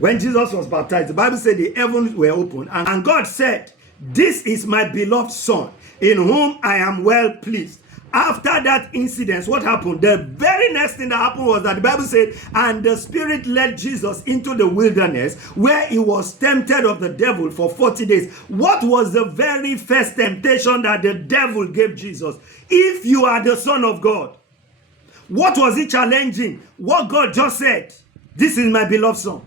When Jesus was baptized, the Bible said the heavens were open, and God said, "This is my beloved Son, in whom I am well pleased." After that incident, what happened? The very next thing that happened was that the Bible said, and the Spirit led Jesus into the wilderness, where he was tempted of the devil for 40 days. What was the very first temptation that the devil gave Jesus? If you are the Son of God. What was he challenging? What God just said. This is my beloved Son.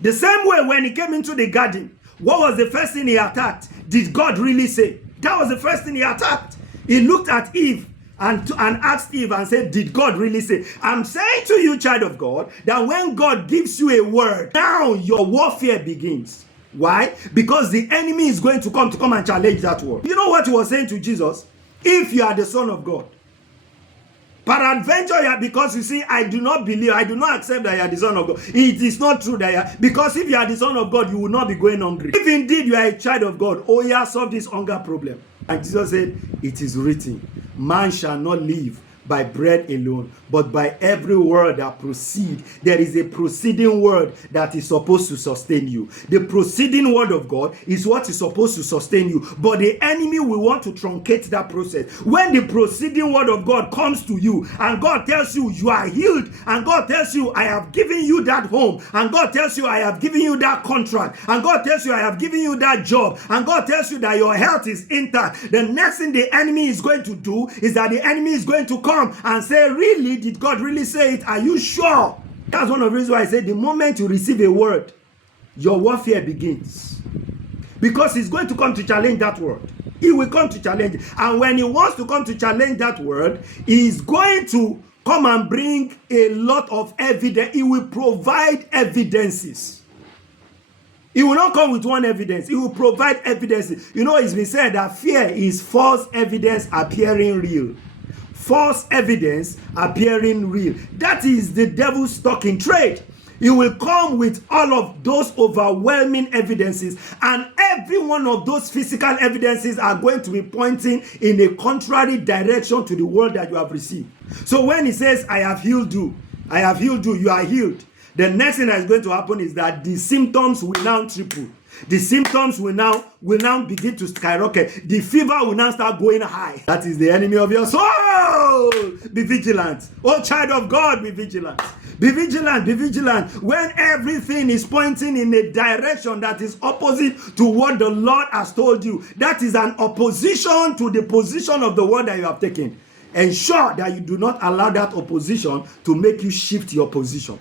The same way when he came into the garden, what was the first thing he attacked? Did God really say? That was the first thing he attacked. He looked at Eve and asked Eve and said, did God really say? I'm saying to you, child of God, that when God gives you a word, now your warfare begins. Why? Because the enemy is going to come and challenge that word. You know what he was saying to Jesus? If you are the Son of God, peradventure, because you see, I do not believe, I do not accept that you are the Son of God. It is not true that you are, because if you are the Son of God, you will not be going hungry. If indeed you are a child of God, oh yeah, solve this hunger problem. And Jesus said, it is written, man shall not live by bread alone, but by every word that proceed. There is a proceeding word that is supposed to sustain you. The proceeding word of God is what is supposed to sustain you, but the enemy will want to truncate that process. When the proceeding word of God comes to you, and God tells you you are healed, and God tells you I have given you that home, and God tells you I have given you that contract, and God tells you I have given you that job, and God tells you that your health is intact, the next thing the enemy is going to do is that the enemy is going to come and say, really, did God really say it? Are you sure? That's one of the reasons why I say the moment you receive a word, your warfare begins. Because he's going to come to challenge that word. He will come to challenge it. And when he wants to come to challenge that word, he's going to come and bring a lot of evidence. He will provide evidences. He will not come with one evidence. He will provide evidences. You know, it's been said that fear is false evidence appearing real. False evidence appearing real. That is the devil's stock in trade. He will come with all of those overwhelming evidences, and every one of those physical evidences are going to be pointing in a contrary direction to the word that you have received. So when he says, I have healed you, I have healed you, you are healed, the next thing that is going to happen is that the symptoms will now triple. The symptoms will now begin to skyrocket. The fever will now start going high. That is the enemy of your soul. Be vigilant. Oh, child of God, be vigilant. Be vigilant, be vigilant. When everything is pointing in a direction that is opposite to what the Lord has told you, that is an opposition to the position of the word that you have taken. Ensure that you do not allow that opposition to make you shift your position.